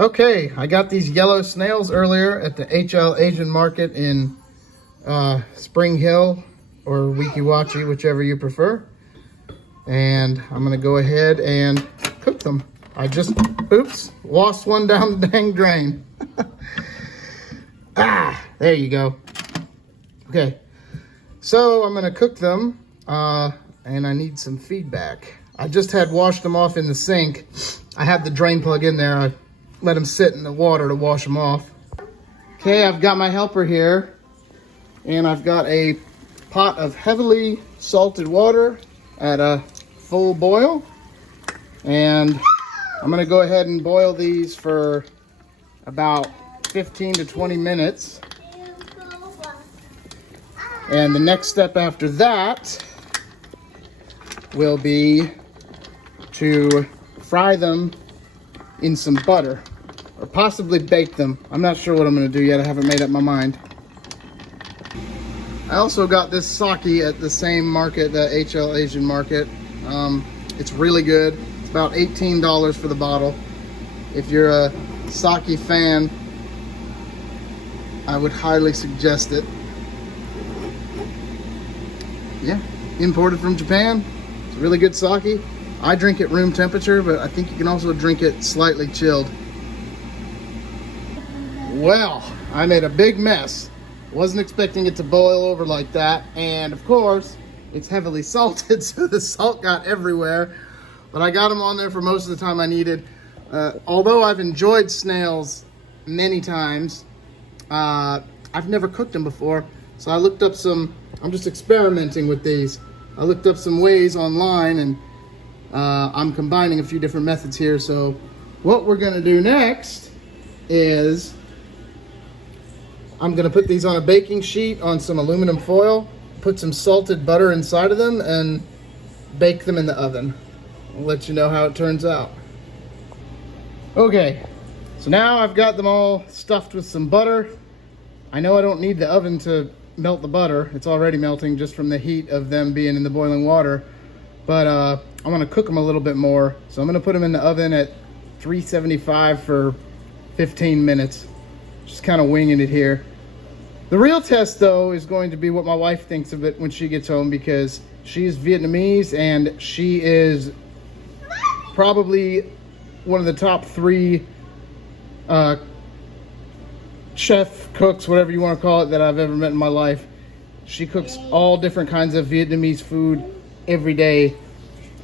Okay, I got these yellow snails earlier at the HL Asian Market in Spring Hill or Weeki, whichever you prefer. And I'm gonna go ahead and cook them. I just, oops, lost one down the dang drain. There you go. Okay, so I'm gonna cook them and I need some feedback. I just had washed them off in the sink. I have the drain plug in there. I let them sit in the water to wash them off. Okay, I've got my helper here and I've got a pot of heavily salted water at a full boil. And I'm gonna go ahead and boil these for about 15 to 20 minutes. And the next step after that will be to fry them in some butter or possibly bake them. I'm not sure what I'm going to do yet. I haven't made up my mind. I also got this sake at the same market, the HL Asian Market. It's really good. It's about $18 for the bottle. If you're a sake fan, I would highly suggest it. Yeah, imported from Japan. It's really good sake. I drink it room temperature, but I think you can also drink it slightly chilled. Well, I made a big mess. Wasn't expecting it to boil over like that. And of course, it's heavily salted, so the salt got everywhere. But I got them on there for most of the time I needed. Although I've enjoyed snails many times, I've never cooked them before. So I looked up I'm just experimenting with these. I looked up some ways online and I'm combining a few different methods here. So what we're gonna do next is I'm gonna put these on a baking sheet on some aluminum foil, put some salted butter inside of them and bake them in the oven. I'll let you know how it turns out. Okay, so now I've got them all stuffed with some butter. I know I don't need the oven to melt the butter. It's already melting just from the heat of them being in the boiling water. But I want to cook them a little bit more. So I'm going to put them in the oven at 375 for 15 minutes. Just kind of winging it here. The real test though is going to be what my wife thinks of it when she gets home, because she's Vietnamese and she is probably one of the top 3 chef cooks, whatever you want to call it, that I've ever met in my life. She cooks all different kinds of Vietnamese food every day,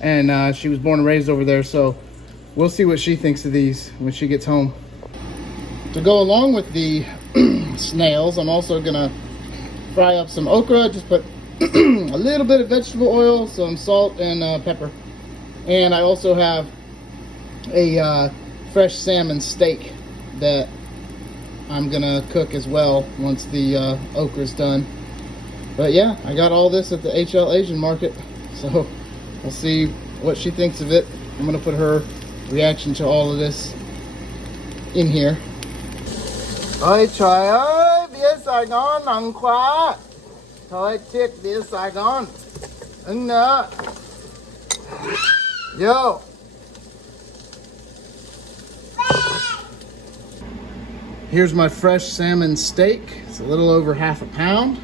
and she was born and raised over there, so we'll see what she thinks of these when she gets home. To go along with the snails, I'm also gonna fry up some okra. Just put a little bit of vegetable oil, some salt and pepper, and I also have a fresh salmon steak that I'm gonna cook as well once the okra's done. But yeah, I got all this at the HL Asian Market, so we'll see what she thinks of it. I'm gonna put her reaction to all of this in here. Ôi trời ơi, bia Sài Gòn ngon quá. Thôi chết bia Sài Gòn. Nữa. Yo. Here's my fresh salmon steak. It's a little over half a pound.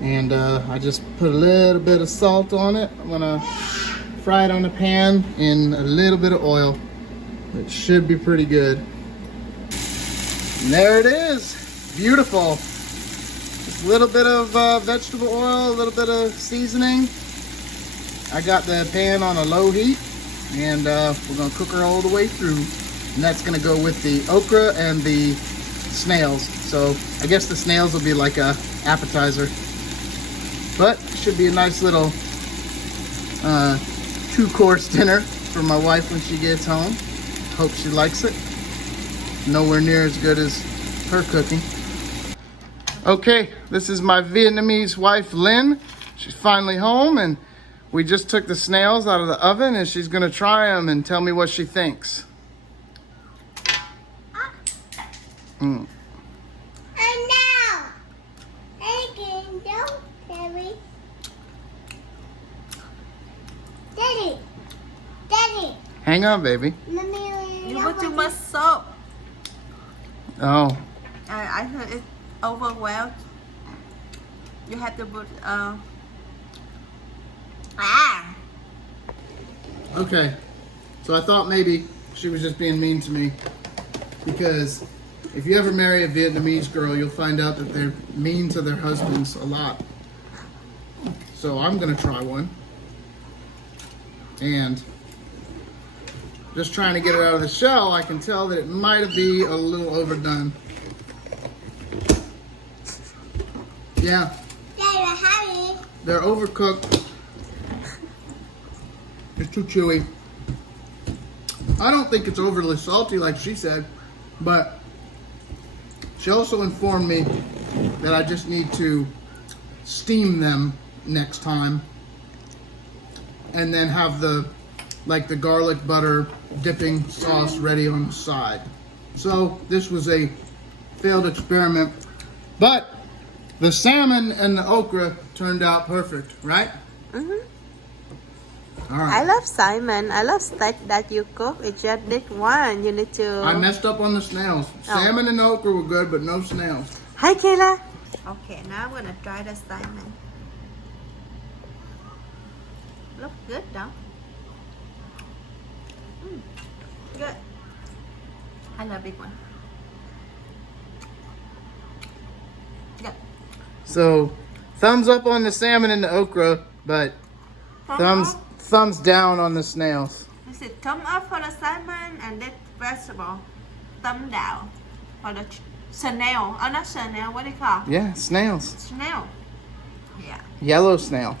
And I just put a little bit of salt on it. I'm gonna fry it on the pan in a little bit of oil. It should be pretty good. And there it is, beautiful. Just a little bit of vegetable oil, a little bit of seasoning. I got the pan on a low heat, and we're gonna cook her all the way through. And that's gonna go with the okra and the snails. So I guess the snails will be like a appetizer. But it should be a nice little 2-course dinner for my wife when she gets home. Hope she likes it. Nowhere near as good as her cooking. Okay, this is my Vietnamese wife, Lynn. She's finally home, and we just took the snails out of the oven, and she's gonna try them and tell me what she thinks. Mm. Hang on, baby. You look too much soap. Oh. I heard it's overwhelmed. You have to put Okay. So I thought maybe she was just being mean to me, because if you ever marry a Vietnamese girl, you'll find out that they're mean to their husbands a lot. So I'm gonna try one. And just trying to get it out of the shell, I can tell that it might be a little overdone. Yeah. They're overcooked. It's too chewy. I don't think it's overly salty like she said, but she also informed me that I just need to steam them next time and then have the garlic butter dipping sauce ready on the side. So this was a failed experiment, but the salmon and the okra turned out perfect, right? Mm-hmm. All right. I love salmon. I love steak that you cook. It's just this one. You need to. I messed up on the snails. Salmon and okra were good, but no snails. Hi, Kayla. Okay, now I'm gonna try the salmon. Look good, though. Good. I love big one. Good. So, thumbs up on the salmon and the okra, but thumbs down on the snails. This is thumb up for the salmon and that vegetable. Thumb down for the snail. Oh, not snail. What do you call? Yeah, snails. Snail. Yeah. Yellow snail.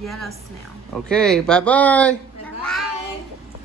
Yellow snail. Okay, bye-bye.